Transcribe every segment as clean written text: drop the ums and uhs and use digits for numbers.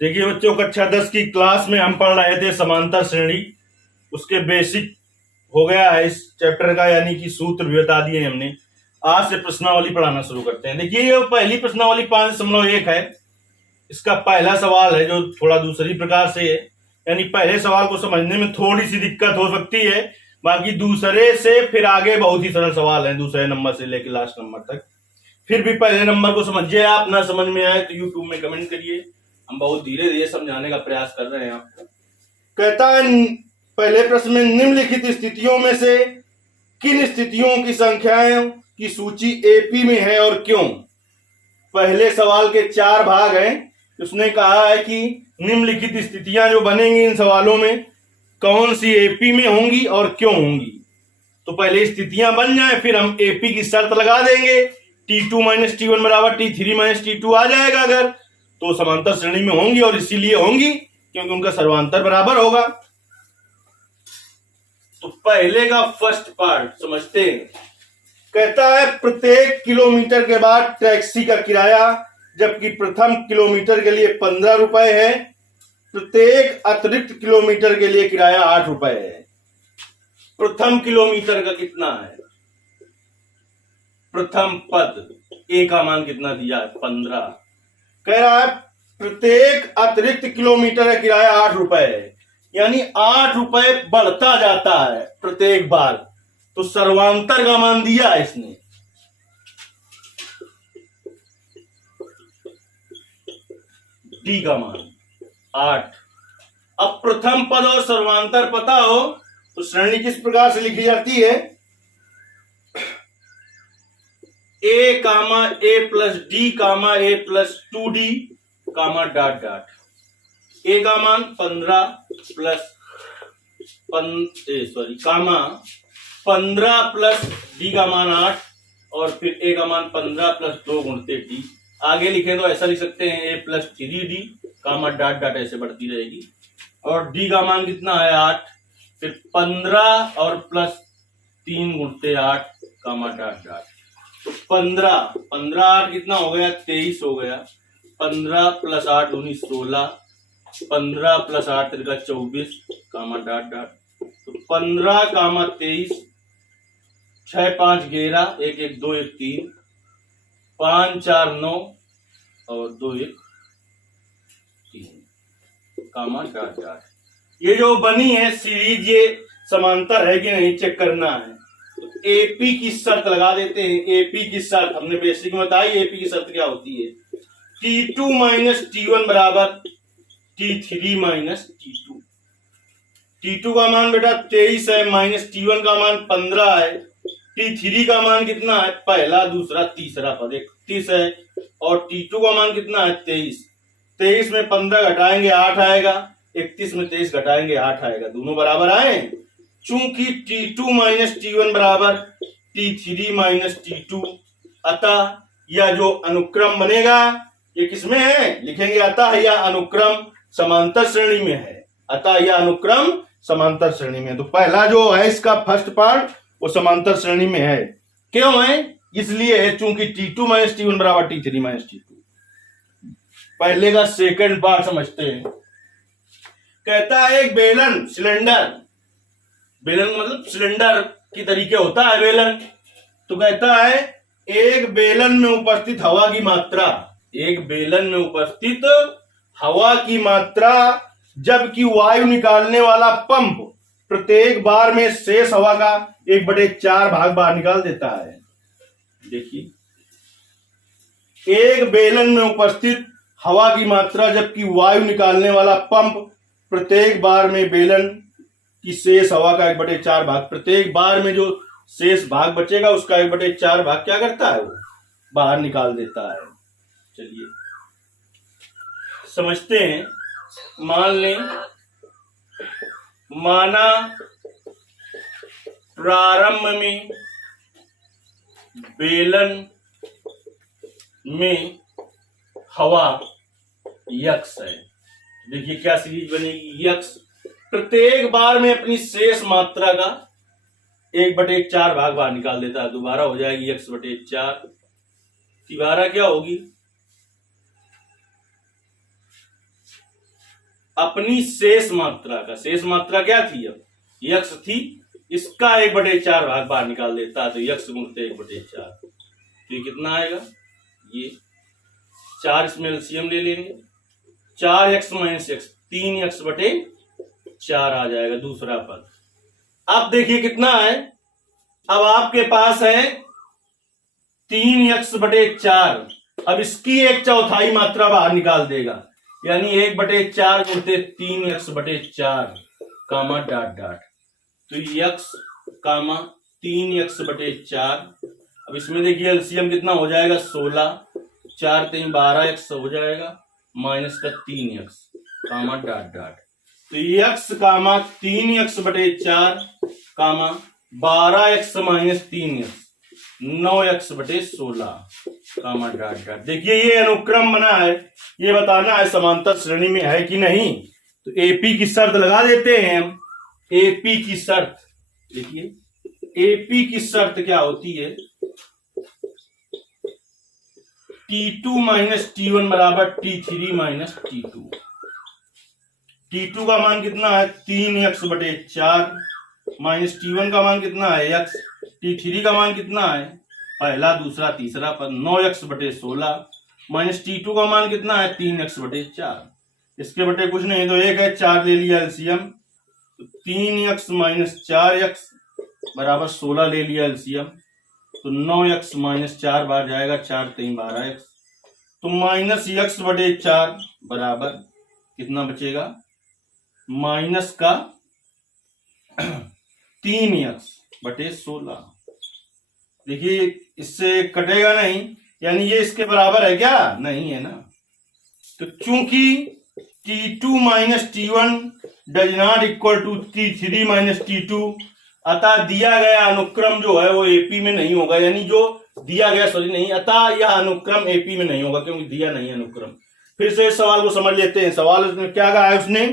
देखिए बच्चों, कक्षा 10 की क्लास में हम पढ़ रहे थे समांतर श्रेणी। उसके बेसिक हो गया है इस चैप्टर का, यानी कि सूत्र भी बता दिए हमने। आज से प्रश्नावली पढ़ाना शुरू करते हैं। देखिए ये पहली प्रश्नावली 5.1 है। इसका पहला सवाल है जो थोड़ा दूसरी प्रकार से है, यानी पहले सवाल को समझने में थोड़ी सी दिक्कत हो सकती है, बाकी दूसरे से फिर आगे बहुत ही सरल सवाल है, दूसरे नंबर से लेकर लास्ट नंबर तक। फिर भी पहले नंबर को समझिए आप, ना समझ में आए तो यूट्यूब में कमेंट करिए, हम बहुत धीरे धीरे समझाने का प्रयास कर रहे हैं आपको। कहता है पहले प्रश्न में, निम्नलिखित स्थितियों में से किन स्थितियों की संख्याओं की सूची एपी में है और क्यों। पहले सवाल के 4 भाग हैं। उसने कहा है कि निम्नलिखित स्थितियां जो बनेंगी इन सवालों में कौन सी एपी में होंगी और क्यों होंगी। तो पहले स्थितियां बन जाए, फिर हम एपी की शर्त लगा देंगे। T2 माइनस T1 बराबर T3 माइनस T2 आ जाएगा अगर, तो समांतर श्रेणी में होंगी, और इसीलिए होंगी क्योंकि उनका सर्वांतर बराबर होगा। तो पहले का फर्स्ट पार्ट समझते हैं। कहता है प्रत्येक किलोमीटर के बाद टैक्सी का किराया, जबकि प्रथम किलोमीटर के लिए 15 रुपए है, प्रत्येक अतिरिक्त किलोमीटर के लिए किराया 8 रुपए है। प्रथम किलोमीटर का कितना है? प्रथम पद ए का मान कितना दिया है? 15। कह रहा है प्रत्येक अतिरिक्त किलोमीटर का किराया 8 रुपए है, यानी 8 रुपए बढ़ता जाता है प्रत्येक बार। तो सर्वांतर का मान दिया है इसने, डी का मान 8। अब प्रथम पद और सर्वांतर पता हो तो श्रेणी किस प्रकार से लिखी जाती है? ए कामा ए प्लस डी कामा ए प्लस 2D कामा डॉट डॉट। ए का मान 15 प्लस कामा 15 प्लस डी का मान 8, और फिर ए का मान 15 प्लस 2 गुणते डी। आगे लिखें तो ऐसा लिख सकते हैं, ए प्लस 3D कामा डॉट डॉट ऐसे बढ़ती रहेगी, और डी का मान कितना है? 8, फिर 15 और प्लस 3 गुणते 8 कामा डॉट डॉट। तो 15 8 कितना हो गया? 23 हो गया। 15 प्लस 8 दूनी 16, 15 प्लस 8 तिरका 24 कामा डॉट डॉट। तो 15 कामा 23, 6 5 11, 1 1 2 1 3, 5 4 9 और 2 1 3 कामा डॉट डॉट। ये जो बनी है सीरीज, ये समांतर है कि नहीं चेक करना है। तो एपी की शर्त लगा देते हैं। एपी की शर्त हमने बेसिक में बताई। एपी की शर्त क्या होती है? T2 माइनस T1 बराबर T3 माइनस T2। T2 का मान बेटा 23 है, माइनस T1 का मान 15 है, T3 का मान कितना है? पहला दूसरा तीसरा पद 31 है, और T2 का मान कितना है? 23। 23 में 15 घटाएंगे 8 आएगा, 31 में 23 घटाएंगे 8 आएगा, दोनों बराबर आए। चूंकि T2 माइनस T1 बराबर T3 माइनस T2, अतः यह जो अनुक्रम बनेगा ये किसमें है? लिखेंगे अतः यह अनुक्रम समांतर श्रेणी में है। अतः यह अनुक्रम समांतर श्रेणी में है। तो पहला जो है इसका फर्स्ट पार्ट वो समांतर श्रेणी में है। क्यों है? इसलिए है चूंकि T2 माइनस T1 बराबर T3 माइनस T2। पहले का सेकंड पार्ट समझते हैं। कहता है एक बेलन, सिलेंडर, बेलन मतलब सिलेंडर की तरीके होता है बेलन। तो कहता है एक बेलन में उपस्थित हवा की मात्रा, एक बेलन में उपस्थित हवा की मात्रा, जबकि वायु निकालने वाला पंप प्रत्येक बार में शेष हवा का 1/4 भाग बाहर निकाल देता है। देखिए, एक बेलन में उपस्थित हवा की मात्रा, जबकि वायु निकालने वाला पंप प्रत्येक बार में बेलन की शेष हवा का 1/4 भाग, प्रत्येक बार में जो शेष भाग बचेगा उसका 1/4 भाग क्या करता है? वो बाहर निकाल देता है। चलिए समझते हैं। मान लें, माना प्रारंभ में बेलन में हवा यक्स है। देखिए क्या सीरीज बनेगी? यक्स प्रत्येक बार में अपनी शेष मात्रा का 1/4 भाग बाहर निकाल देता है। दोबारा हो जाएगी x/4। तिबारा क्या होगी? अपनी शेष मात्रा का, शेष मात्रा क्या थी, अब यक्स थी, इसका 1/4 भाग बाहर निकाल देता है तो यक्स गुणते 1/4, तो ये कितना आएगा, ये 4 इसमें एलसीएम ले लेंगे, 4x माइनस एक्स 3x/4 आ जाएगा दूसरा पद। अब देखिए कितना है, अब आपके पास है 3x/4, अब इसकी 1/4 मात्रा बाहर निकाल देगा, यानी 1/4 गुणते 3x/4 कामा डॉट डॉट, तो x कामा 3x/4। अब इसमें देखिए एलसीएम कितना हो जाएगा, 16, 4 3 12x हो जाएगा, माइनस का 3x कामा डॉट डॉट, तो x कामा 3x/4 कामा 12x माइनस 3x 9x/16 कामा डॉट डॉट। देखिए ये अनुक्रम बना है, ये बताना है समांतर श्रेणी में है कि नहीं, तो एपी की शर्त लगा देते हैं हम। एपी की शर्त, देखिए एपी की शर्त क्या होती है, T2 माइनस T1 बराबर T3 माइनस T2। T2 का मान कितना है 3x/4 माइनस T1 का मान कितना है x, T3 का मान कितना है पहला दूसरा तीसरा पद 9x/16 माइनस T2 का मान कितना है 3x/4, इसके बटे कुछ नहीं तो एक है, 4 ले लिया एलसीएम, तो 3x माइनस 4x बराबर 16 ले लिया एलसीएम, तो 9x माइनस 4 बार जाएगा, 4 3 12x, तो माइनस x/4 बराबर कितना बचेगा, माइनस का 3x/16। देखिए इससे कटेगा नहीं, यानी ये इसके बराबर है क्या, नहीं है ना, तो चूंकि T2 minus T1 does not equal to T3 minus T2, अतः दिया गया अनुक्रम जो है वो एपी में नहीं होगा, यानी जो दिया गया सॉरी नहीं, अतः यह अनुक्रम एपी में नहीं होगा क्योंकि दिया नहीं अनुक्रम। फिर से इस सवाल को समझ लेते हैं। सवाल उसने क्या कहा है, उसने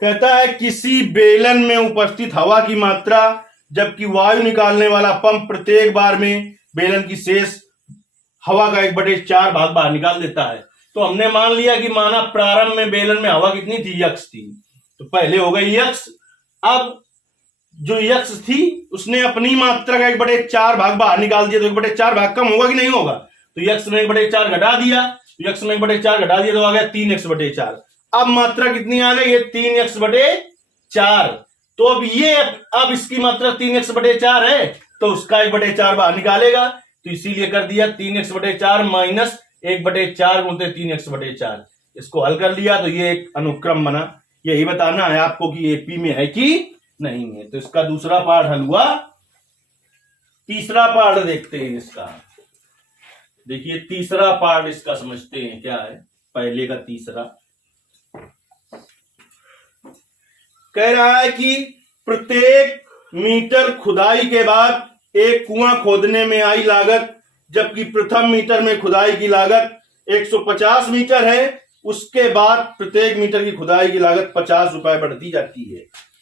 कहता है किसी बेलन में उपस्थित हवा की मात्रा जबकि वायु निकालने वाला पंप प्रत्येक बार में बेलन की शेष हवा का 1/4 भाग बाहर निकाल देता है। तो हमने मान लिया कि माना प्रारंभ में बेलन में हवा कितनी थी, यक्स थी, तो पहले हो गई यक्स, अब जो यक्स थी उसने अपनी मात्रा का 1/4 भाग बाहर निकाल दिया, तो 1/4 भाग कम होगा कि नहीं होगा, तो यक्स में 1/4 घटा दिया, यक्स में 1/4 घटा दिया तो आ गया 3x/4। अब मात्रा कितनी आ गई, ये 3x/4, तो अब इसकी मात्रा 3x/4 है, तो उसका 1/4 बाहर निकालेगा, तो इसीलिए कर दिया 3x/4 माइनस 1/4 गुणते 3x/4। इसको हल कर लिया तो ये एक अनुक्रम बना। यही बताना है आपको कि एपी में है कि नहीं है। तो इसका दूसरा पार्ट हल हुआ। तीसरा पार्ट देखते हैं इसका। देखिए तीसरा पार्ट इसका समझते हैं क्या है। पहले का तीसरा कह रहा है कि प्रत्येक मीटर खुदाई के बाद एक कुआं खोदने में आई लागत जबकि प्रथम मीटर में खुदाई की लागत 150 मीटर है, उसके बाद प्रत्येक मीटर की खुदाई की लागत 50 रुपए बढ़ती जाती है।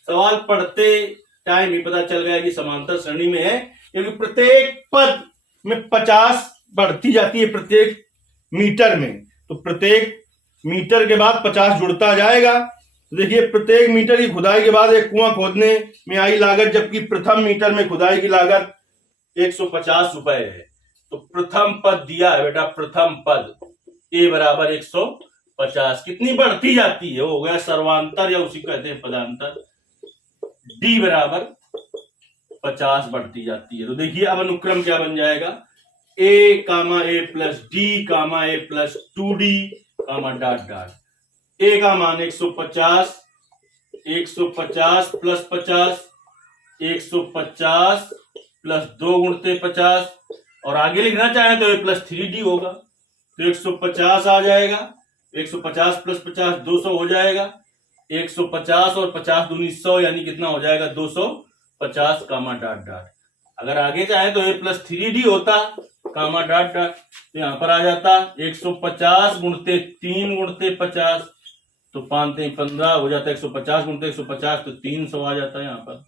सवाल पढ़ते टाइम ही पता चल गया कि समांतर श्रेणी में है, क्योंकि प्रत्येक पद में 50 बढ़ती जाती है प्रत्येक मीटर में, तो प्रत्येक मीटर के बाद 50 जुड़ता जाएगा। देखिए प्रत्येक मीटर की खुदाई के बाद एक कुआं खोदने में आई लागत जबकि प्रथम मीटर में खुदाई की लागत 150 रुपए है। तो प्रथम पद दिया है बेटा, प्रथम पद ए बराबर 150 कितनी बढ़ती जाती है, हो गया सर्वांतर या उसी कहते हैं पदांतर। डी बराबर 50 बढ़ती जाती है। तो देखिए अब अनुक्रम क्या बन जाएगा, ए कामा ए प्लस डी कामा ए प्लस 2d कामा डॉट डॉट। ए का मान 150, 150 प्लस 50, 150 प्लस 2 गुणते 50, और आगे लिखना चाहें तो ए प्लस 3d होगा, तो 150 आ जाएगा, 150 प्लस 50 200 हो जाएगा, 150 और 50 दूनी 100 यानी कितना हो जाएगा 250 कामा डॉट डॉट। अगर आगे चाहे तो ए प्लस 3d होता कामा डॉट डॉट, तो यहां पर आ जाता 150 गुणते 3 गुणते 50, तो 5 3 15 हो जाता है 150 गुणते 150, तो 300 आ जाता है यहां पर।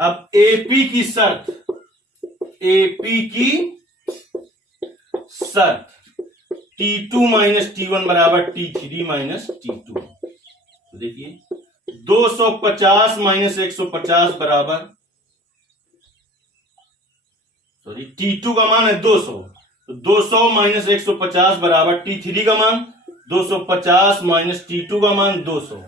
अब एपी की शर्त, एपी की शर्त T2 माइनस T1 बराबर T3 माइनस T2। तो देखिए 250 माइनस 150 बराबर, सॉरी T2 का मान है 200, तो 200 माइनस 150 बराबर T3 का मान 250 माइनस T2 का मान 200।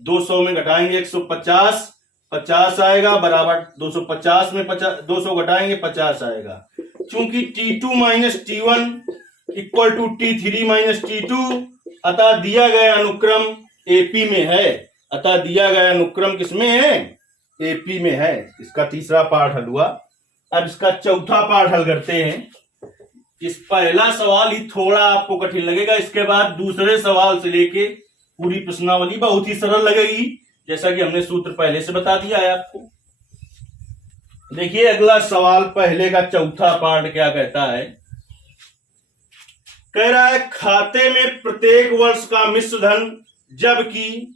200 में घटाएंगे 150, 50 आएगा बराबर 250 में 50, 200 घटाएंगे 50 आएगा। चूंकि T2 minus T1 equal to T3 minus T2, अतः दिया गया अनुक्रम AP में है। अतः दिया गया अनुक्रम किसमें है? AP में है। इसका तीसरा पार्ट हल हुआ। अब इसका चौथा पार्ट हल करते हैं। इस पहला सवाल ही थोड़ा आपको कठिन लगेगा, इसके बाद दूसरे सवाल से लेके पूरी प्रश्नावली बहुत ही सरल लगेगी, जैसा कि हमने सूत्र पहले से बता दिया है आपको। देखिए अगला सवाल पहले का चौथा पार्ट क्या कहता है। कह रहा है खाते में प्रत्येक वर्ष का मिश्र धन जबकि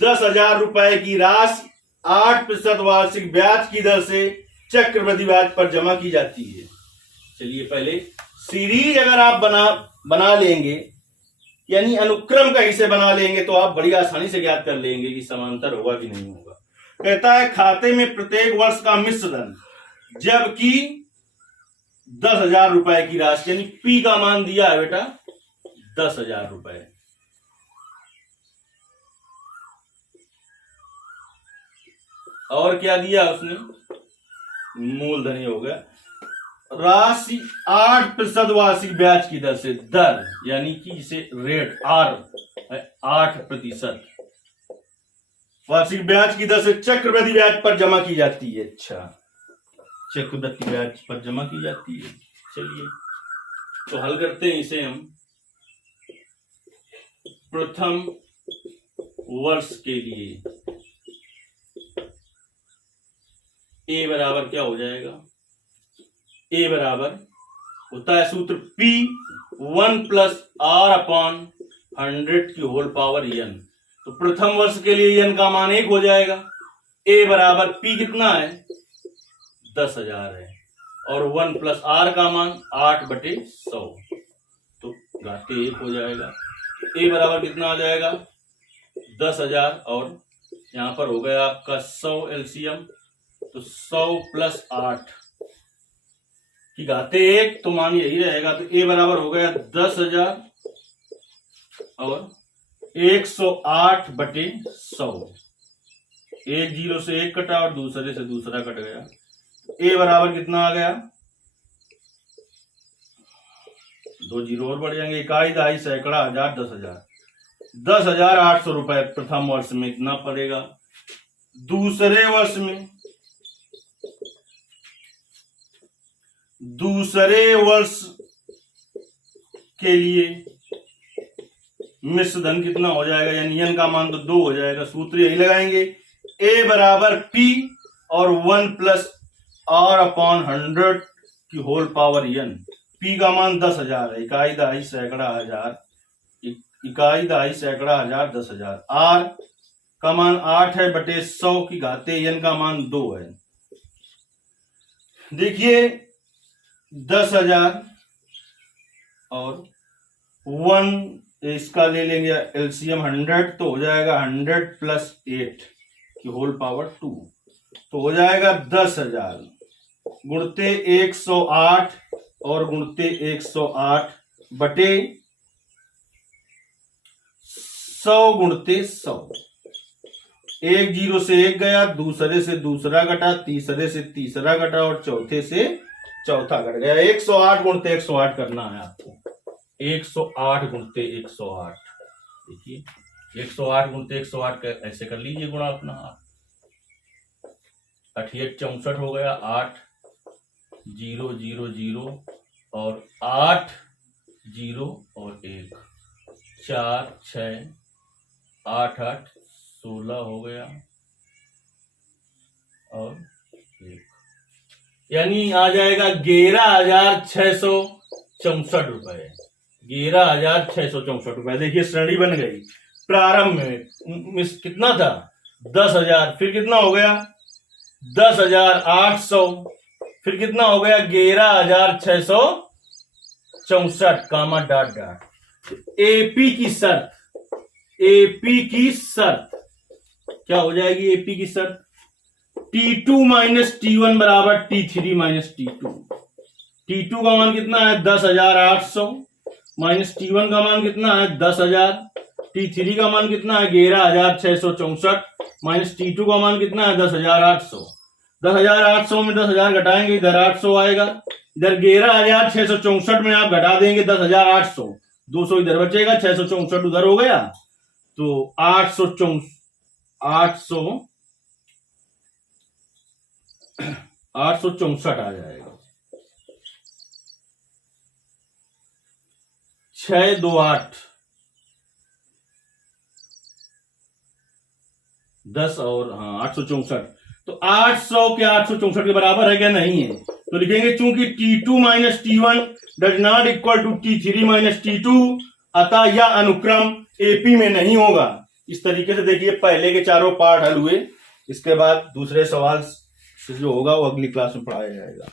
10,000 रुपए की राशि 8% वार्षिक ब्याज की दर से चक्रवृद्धि ब्याज पर जमा की जाती है। चलिए पहले सीरीज अगर आप बना लेंगे, यानी अनुक्रम कहीं से बना लेंगे, तो आप बड़ी आसानी से ज्ञात कर लेंगे कि समांतर होगा कि नहीं होगा। कहता है खाते में प्रत्येक वर्ष का मिश्र धन जबकि 10,000 रुपए की राशि, यानी P का मान दिया है बेटा 10,000 रुपए। और क्या दिया उसने? मूलधन ही हो गया। राशि 8% वार्षिक ब्याज की दर से, दर यानी कि इसे रेट R 8% वार्षिक ब्याज की दर से चक्रवृद्धि ब्याज पर जमा की जाती है। अच्छा, चक्रवृद्धि ब्याज पर जमा की जाती है। चलिए तो हल करते हैं इसे हम। प्रथम वर्ष के लिए A बराबर क्या हो जाएगा? A बराबर होता है सूत्र P 1 प्लस R अपॉन 100 की होल पावर n। तो प्रथम वर्ष के लिए n का मान 1 हो जाएगा। A बराबर P कितना है? 10,000 है, और 1 प्लस R का मान 8/100, तो घाते 1 हो जाएगा। A बराबर कितना आ जाएगा? 10,000, और यहां पर हो गया आपका 100 एलसीएम, तो 100 प्लस 8 की घाते 1, तो मान यही रहेगा। तो A बराबर हो गया 10,000 और 108/100। एक जीरो से एक कटा और दूसरे से दूसरा कट गया। A बराबर कितना आ गया? 2 जीरो और बढ़ जाएंगे। इकाई, दहाई, सैकड़ा, हजार, 10,000। 10,800 रुपए प्रथम वर्ष में इतना पड़ेगा। दूसरे वर्ष के लिए मिश्र धन कितना हो जाएगा, यानी n का मान तो 2 हो जाएगा। सूत्र यही लगाएंगे, A बराबर P और 1 प्लस R अपॉन 100 की होल पावर n। P का मान 10,000 है, इकाई, दहाई, सैकड़ा, हजार, इकाई, दहाई, सैकड़ा, हजार, 10,000। R का मान 8 है बटे 100 की घाते n का मान 2 है। देखिए 10,000 और 1, इसका ले लेंगे एलसीएम 100, तो हो जाएगा 100 प्लस 8 की होल पावर 2, तो हो जाएगा 10,000 गुणते 108 और गुणते 108 बटे 100 गुणते 100। एक जीरो से एक गया, दूसरे से दूसरा घटा, तीसरे से तीसरा घटा और चौथे से चौथा घट गया। 108 गुणते 108 करना है आपको। 108 गुणते 108, देखिए 108 गुणते 108 ऐसे कर लीजिए गुणा अपना। 88 64 हो गया। 8 0 0 0 और 8 0 और 1, 4 6 8 8 16 हो गया और 1, यानी आ जाएगा 11,664 रुपए। 11,664 रुपए। देखिए श्रेणी बन गई। प्रारंभ में कितना था? 10,000, फिर कितना हो गया? 10,800, फिर कितना हो गया? 11,664 कामा डॉट डॉट। एपी की शर्त, एपी की शर्त क्या हो जाएगी? एपी की शर्त T2 माइनस T1 बराबर T3 माइनस T2। T2 का मान कितना है? 10,800 माइनस T1 का मान कितना है? 10,000। T3 का मान कितना है? 11,664 माइनस T2 का मान कितना है? 10,800। 10,800 में 10,000 घटाएंगे, इधर 800 आएगा। इधर 11,664 में आप घटा देंगे 10,800, 200 इधर बचेगा, 664 उधर हो गया, तो 864 आ जाएगा। 628 10 और 864, तो 800 के 864 के बराबर है क्या? नहीं है। तो लिखेंगे चूंकि T2 minus T1 does not equal to T3 minus T2, अतः यह अनुक्रम एपी में नहीं होगा। इस तरीके से देखिए पहले के चारों पार्ट हल हुए। इसके बाद दूसरे सवाल जो होगा वो अगली क्लास में पढ़ाया जाएगा।